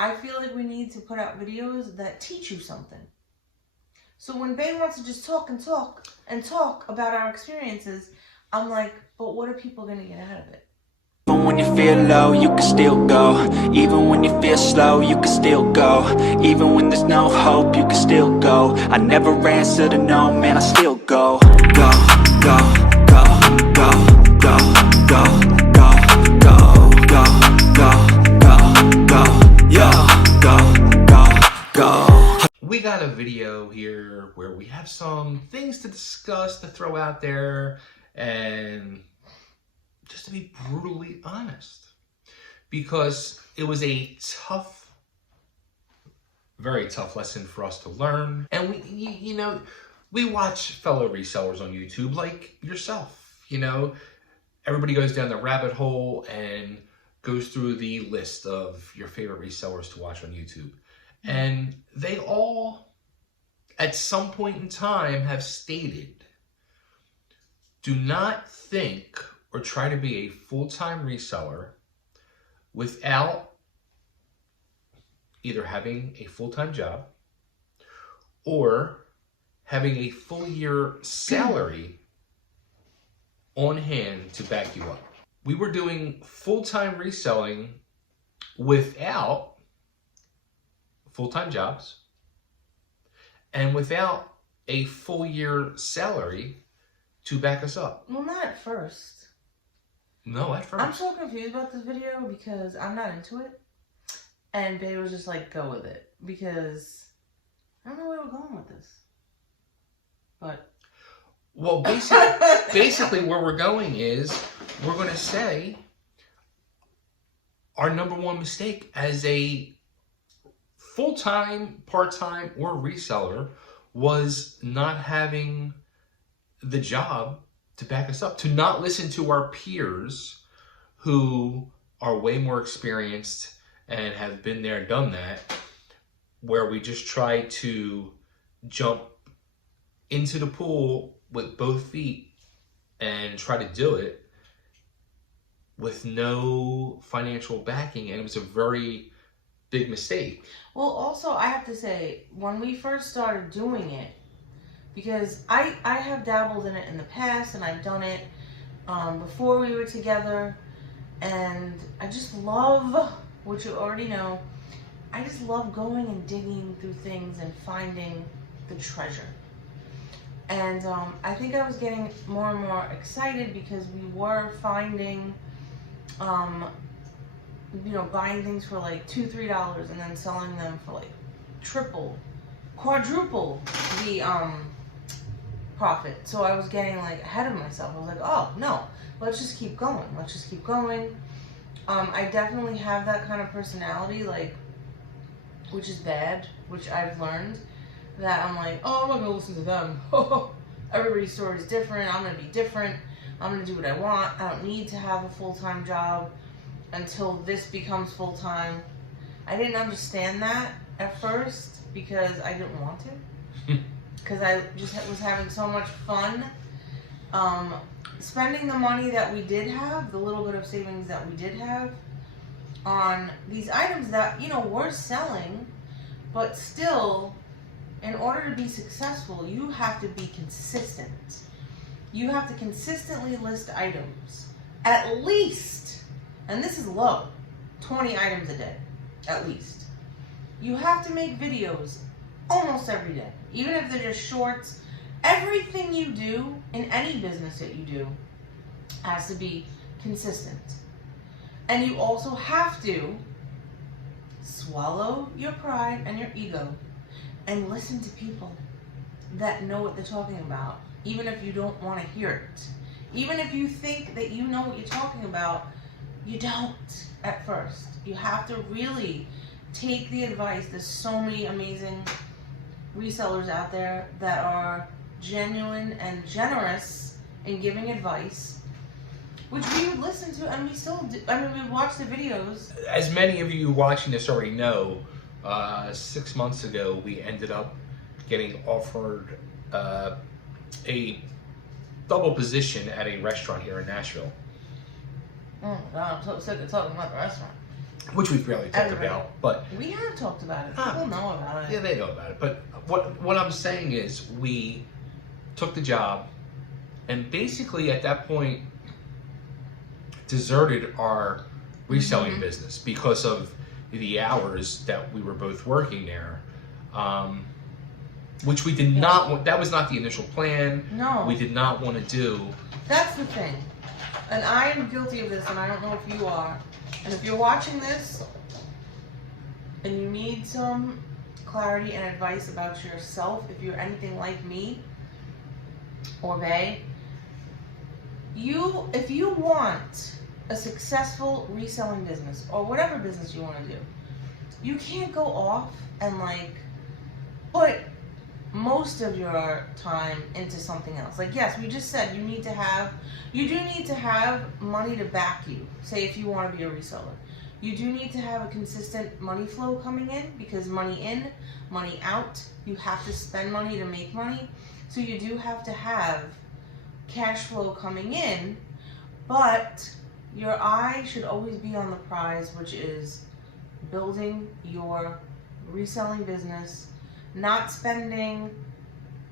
I feel like we need to put out videos that teach you something. So when Bay wants to just talk and talk and talk about our experiences, I'm like, but what are people going to get out of it? Even when you feel low, you can still go. Even when you feel slow, you can still go. Even when there's no hope, you can still go. I never answer to no, man, I still go. Go, go, go, go, go, go, go, go, go, go, go, go, yeah, go, go, go. We got a video here where we have some things to discuss, to throw out there, and just to be brutally honest, because it was a tough, very tough lesson for us to learn. And we watch fellow resellers on YouTube like yourself. Everybody goes down the rabbit hole and goes through the list of your favorite resellers to watch on YouTube. And they all, at some point in time, have stated, do not think or try to be a full-time reseller without either having a full-time job or having a full year salary on hand to back you up. We were doing full-time reselling without full-time jobs and without a full year salary to back us up. Well, not at first. No, at first. I'm so confused about this video because I'm not into it. And Bay was just like, go with it. Because I don't know where we're going with this. But. Well, basically where we're going is, we're going to say our number one mistake as a full-time, part-time, or reseller was not having the job to back us up, to not listen to our peers who are way more experienced and have been there, done that, where we just try to jump into the pool with both feet and try to do it with no financial backing, and it was a very big mistake. Well, also, I have to say, when we first started doing it, because I have dabbled in it in the past, and I've done it before we were together, and I just love, which you already know, I just love going and digging through things and finding the treasure. And I think I was getting more and more excited because we were finding, buying things for like $2, $3 and then selling them for like triple, quadruple the profit. So I was getting like ahead of myself. I was like, oh no, let's just keep going. Let's just keep going. I definitely have that kind of personality, like, which is bad, which I've learned. That I'm like, oh, I'm not gonna listen to them. Everybody's story is different. I'm gonna be different. I'm gonna do what I want. I don't need to have a full-time job until this becomes full-time. I didn't understand that at first because I didn't want to. Because I just was having so much fun spending the money that we did have, the little bit of savings that we did have, on these items that, we're selling, but still, in order to be successful, you have to be consistent. You have to consistently list items. At least, and this is low, 20 items a day, at least. You have to make videos almost every day, even if they're just shorts. Everything you do in any business that you do has to be consistent. And you also have to swallow your pride and your ego and listen to people that know what they're talking about, even if you don't want to hear it. Even if you think that you know what you're talking about, you don't at first. You have to really take the advice. There's so many amazing resellers out there that are genuine and generous in giving advice, which we would listen to, and we still do. We watch the videos. As many of you watching this already know, 6 months ago, we ended up getting offered a double position at a restaurant here in Nashville. Oh my God, I'm so sick of talking about the restaurant. which we've barely talked Everybody. about, but We have talked about it. People know about it. yeah, they know about it. But what I'm saying is, we took the job, and basically at that point deserted our reselling business because of the hours that we were both working there, which we did not want. That was not the initial plan. No. We did not want to do. That's the thing. And I am guilty of this, and I don't know if you are. And if you're watching this and you need some clarity and advice about yourself, if you're anything like me or Bay, if you want a successful reselling business or whatever business you want to do, you can't go off and like put most of your time into something else. Like, yes, we just said you do need to have money to back you. Say if you want to be a reseller, you do need to have a consistent money flow coming in, because money in, money out, you have to spend money to make money. So you do have to have cash flow coming in, but your eye should always be on the prize, which is building your reselling business, not spending,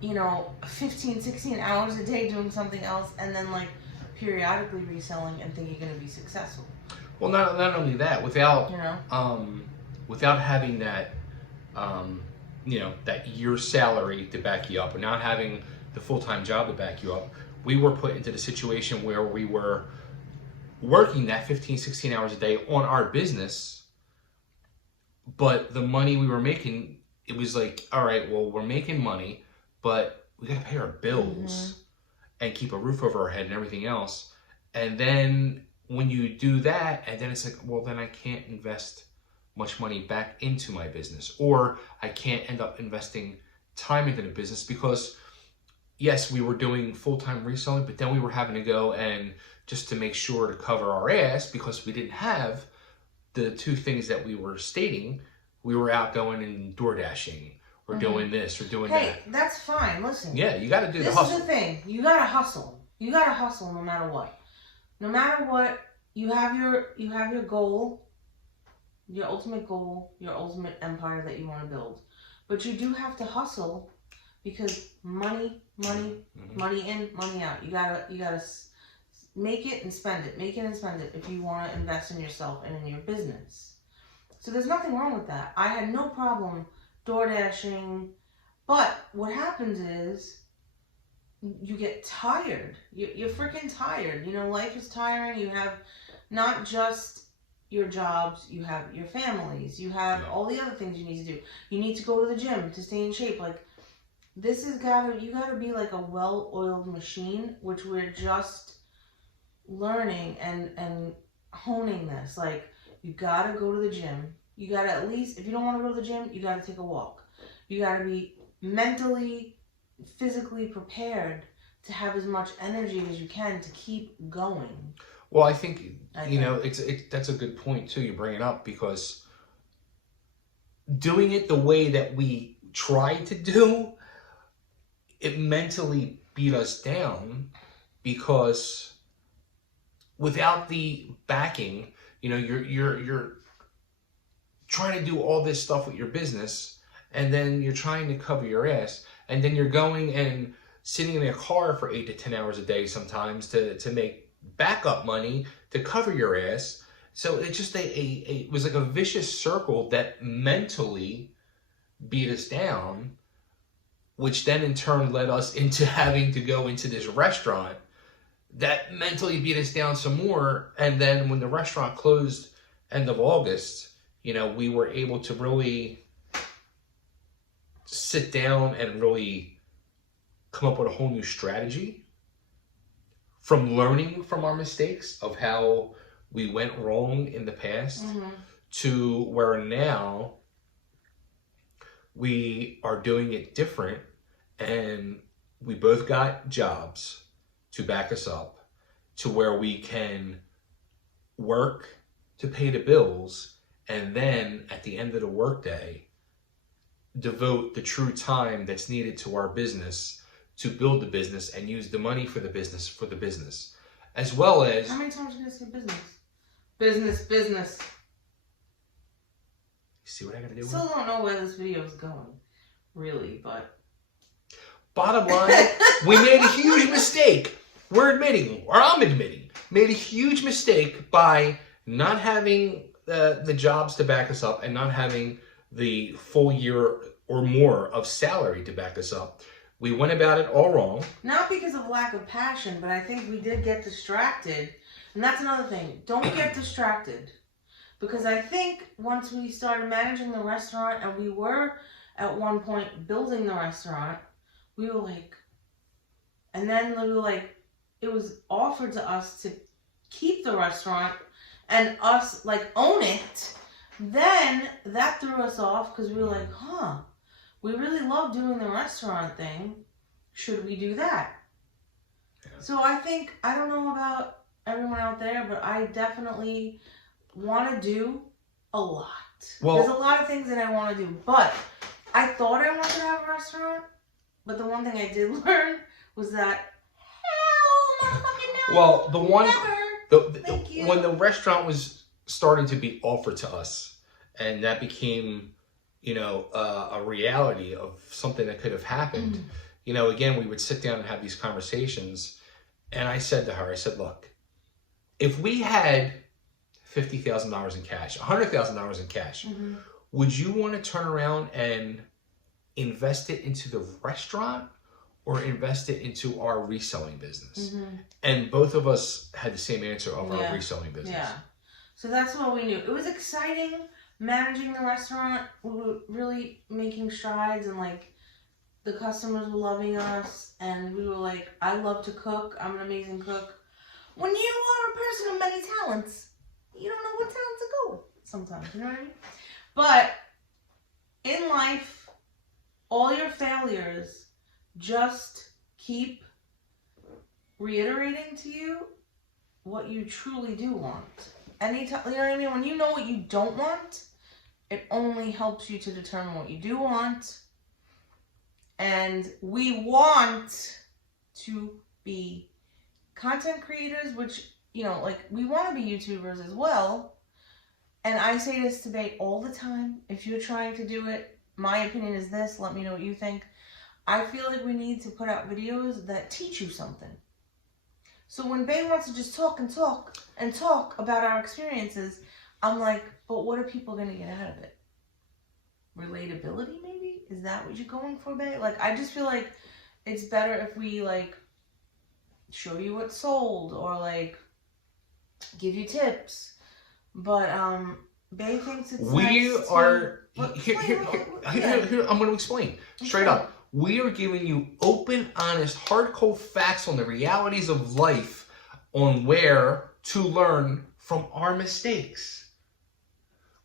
15, 16 hours a day doing something else and then like periodically reselling and think you're going to be successful. Well, not only that, without having that, that year's salary to back you up, and not having the full-time job to back you up, we were put into the situation where we were working that 15, 16 hours a day on our business, but the money we were making, it was like, all right, well, we're making money, but we got to pay our bills and keep a roof over our head and everything else. And then when you do that, and then it's like, well, then I can't invest much money back into my business, or I can't end up investing time into the business, because yes, we were doing full-time reselling, but then we were having to go and just to make sure to cover our ass, because we didn't have the two things that we were stating, we were out going and door dashing, or doing this, or doing that. Hey, that's fine. Listen. Yeah, you got to do the hustle. This is the thing. You got to hustle. You got to hustle no matter what. No matter what, you have your goal, your ultimate goal, your ultimate empire that you want to build. But you do have to hustle, because money in, money out. You gotta make it and spend it. Make it and spend it if you want to invest in yourself and in your business. So there's nothing wrong with that. I had no problem door dashing, but what happens is you get tired. You're freaking tired. Life is tiring. You have not just your jobs, you have your families, you have all the other things you need to do. You need to go to the gym to stay in shape. Like, you gotta be like a well-oiled machine, which we're just learning and honing this. Like, you gotta go to the gym. You gotta, at least, if you don't want to go to the gym, you gotta take a walk. You gotta be mentally, physically prepared to have as much energy as you can to keep going. Well, I think that's a good point too. You bring it up, because doing it the way that we tried to do, it mentally beat us down, because without the backing, you're trying to do all this stuff with your business, and then you're trying to cover your ass, and then you're going and sitting in a car for 8 to 10 hours a day sometimes to make backup money to cover your ass. So it's just it was like a vicious circle that mentally beat us down, which then in turn led us into having to go into this restaurant that mentally beat us down some more. And then when the restaurant closed end of August, we were able to really sit down and really come up with a whole new strategy from learning from our mistakes of how we went wrong in the past, to where now we are doing it different, and we both got jobs to back us up to where we can work to pay the bills, and then at the end of the workday, devote the true time that's needed to our business to build the business and use the money for the business, as well as... How many times are you going to say business? Business. see what I gotta do? Still don't know where this video is going, really, but. Bottom line, we made a huge mistake. We're admitting, or I'm admitting, made a huge mistake by not having the jobs to back us up and not having the full year or more of salary to back us up. We went about it all wrong. Not because of lack of passion, but I think we did get distracted. And that's another thing. Don't get distracted. Because I think once we started managing the restaurant and we were at one point building the restaurant, we were like, and then we were like, it was offered to us to keep the restaurant and us like own it. Then that threw us off because we were like, we really love doing the restaurant thing. Should we do that? Yeah. So I think, I don't know about everyone out there, but I definitely want to do a lot. Well, there's a lot of things that I want to do, but I thought I wanted to have a restaurant, but the one thing I did learn was that, hell motherfucking no. Well, the one, Thank you. When the restaurant was starting to be offered to us, and that became, you know, a reality of something that could have happened, you know, again, we would sit down and have these conversations, and I said to her, I said, look, if we had $50,000 in cash, $100,000 in cash, would you want to turn around and invest it into the restaurant or invest it into our reselling business? And both of us had the same answer of our reselling business. Yeah. So that's what we knew. It was exciting managing the restaurant. We were really making strides, and like the customers were loving us, and we were like, I love to cook. I'm an amazing cook. When you are a person of many talents, you don't know what talent to go with sometimes, you know what I mean? But in life, all your failures just keep reiterating to you what you truly do want. Anytime, you know what I mean? When you know what you don't want, it only helps you to determine what you do want. And we want to be content creators, which, you know, like, we want to be YouTubers as well. And I say this to Bay all the time. If you're trying to do it, my opinion is this. Let me know what you think. I feel like we need to put out videos that teach you something. So when Bay wants to just talk and talk and talk about our experiences, I'm like, but what are people going to get out of it? Relatability, maybe? Is that what you're going for, Bay? Like, I just feel like it's better if we, like, show you what's sold or, like, give you tips. But, Bay thinks it's Here, I'm going to explain. Straight up. We are giving you open, honest, hard, cold facts on the realities of life, on where to learn from our mistakes.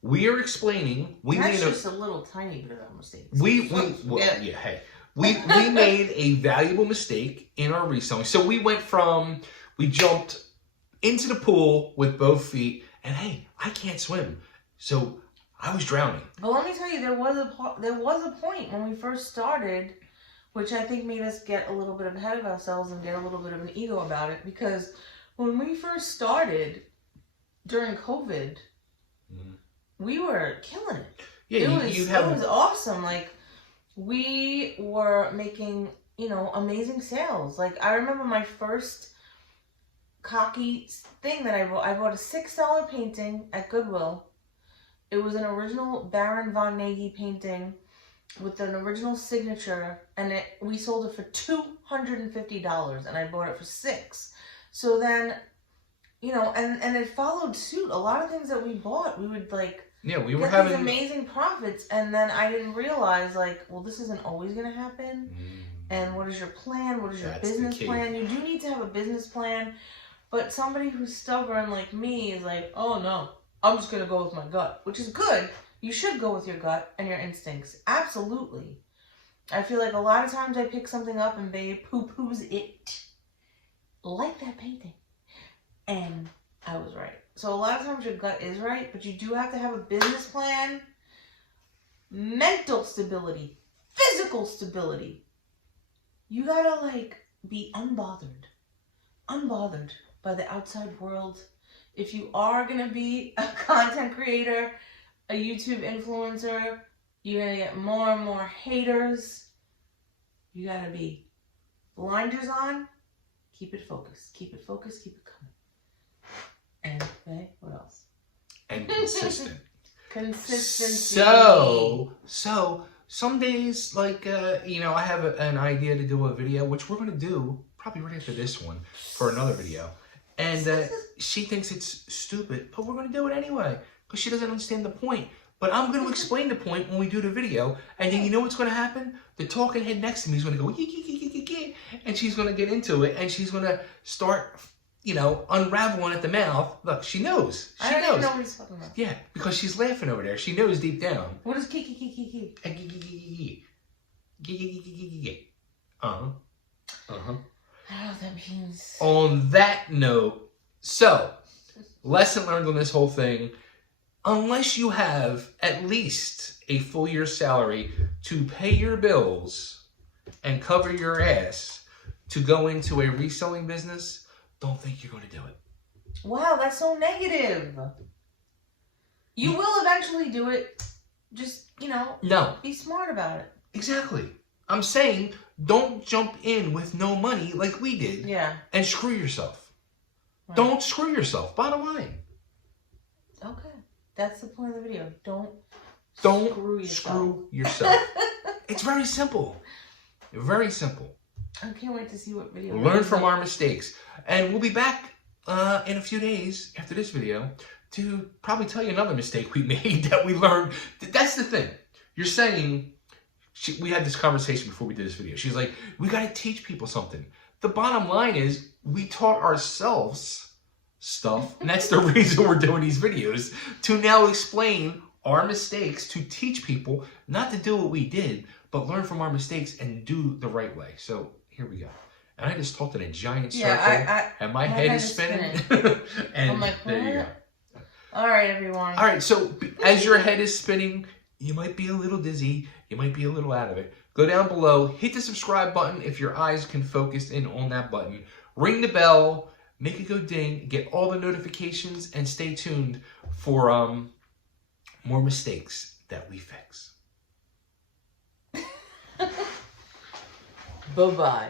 We are explaining. That's just a little tiny bit of a mistake. We made a valuable mistake in our reselling. So we jumped into the pool with both feet, and hey, I can't swim, so I was drowning. But let me tell you, there was a point when we first started, which I think made us get a little bit ahead of ourselves and get a little bit of an ego about it. Because when we first started during COVID, we were killing it. Yeah, it was awesome. Like, we were making, you know, amazing sales. Like, I remember my first cocky thing that I bought. I bought a $6 painting at Goodwill. It was an original Baron von Nagy painting with an original signature, and we sold it for $250, and I bought it for $6. So then, you know, and it followed suit. A lot of things that we bought, we would like we were having these amazing profits, and then I didn't realize, like, well, this isn't always going to happen. And what is your plan? What is your business plan? You do need to have a business plan, but somebody who's stubborn like me is like, oh no, I'm just going to go with my gut, which is good. You should go with your gut and your instincts. Absolutely. I feel like a lot of times I pick something up and Babe poo-poos it. Like that painting. And I was right. So a lot of times your gut is right, but you do have to have a business plan, mental stability, physical stability. You gotta, like, be unbothered by the outside world. If you are gonna be a content creator, a YouTube influencer, you're going to get more and more haters. You got to be blinders on. Keep it focused. Keep it focused. Keep it coming. And, okay, what else? And consistent. Consistency. So some days, like, I have an idea to do a video, which we're going to do probably right after this one for another video. And she thinks it's stupid, but we're going to do it anyway because she doesn't understand the point. But I'm going to explain the point when we do the video. And then you know what's going to happen? The talking head next to me is going to go, yee, yee, yee, yee, yee, and she's going to get into it. And she's going to start, unraveling at the mouth. Look, she knows. I don't even know what he's talking about. Yeah, because she's laughing over there. She knows deep down. What is kiki? Uh-huh. I don't know what that means. On that note, so, lesson learned on this whole thing, unless you have at least a full year's salary to pay your bills and cover your ass to go into a reselling business, don't think you're going to do it. Wow, that's so negative. You will eventually do it. Just, No. be smart about it. Exactly. I'm saying don't jump in with no money like we did. Yeah. And screw yourself. Right. Don't screw yourself. Bottom line. Okay. That's the point of the video. Don't screw yourself. It's very simple. Very simple. I can't wait to see what video. Learn from our mistakes. And we'll be back in a few days after this video to probably tell you another mistake we made that we learned. That's the thing. You're saying, we had this conversation before we did this video. She's like, we got to teach people something. The bottom line is we taught ourselves stuff. And that's the reason we're doing these videos, to now explain our mistakes, to teach people not to do what we did, but learn from our mistakes and do the right way. So here we go. And I just talked in a giant circle, and my head is spinning. And I'm like, there you go. All right, everyone. All right, so as your head is spinning, you might be a little dizzy, you might be a little out of it. Go down below, hit the subscribe button if your eyes can focus in on that button. Ring the bell, make it go ding, get all the notifications, and stay tuned for more mistakes that we fix. Bye-bye.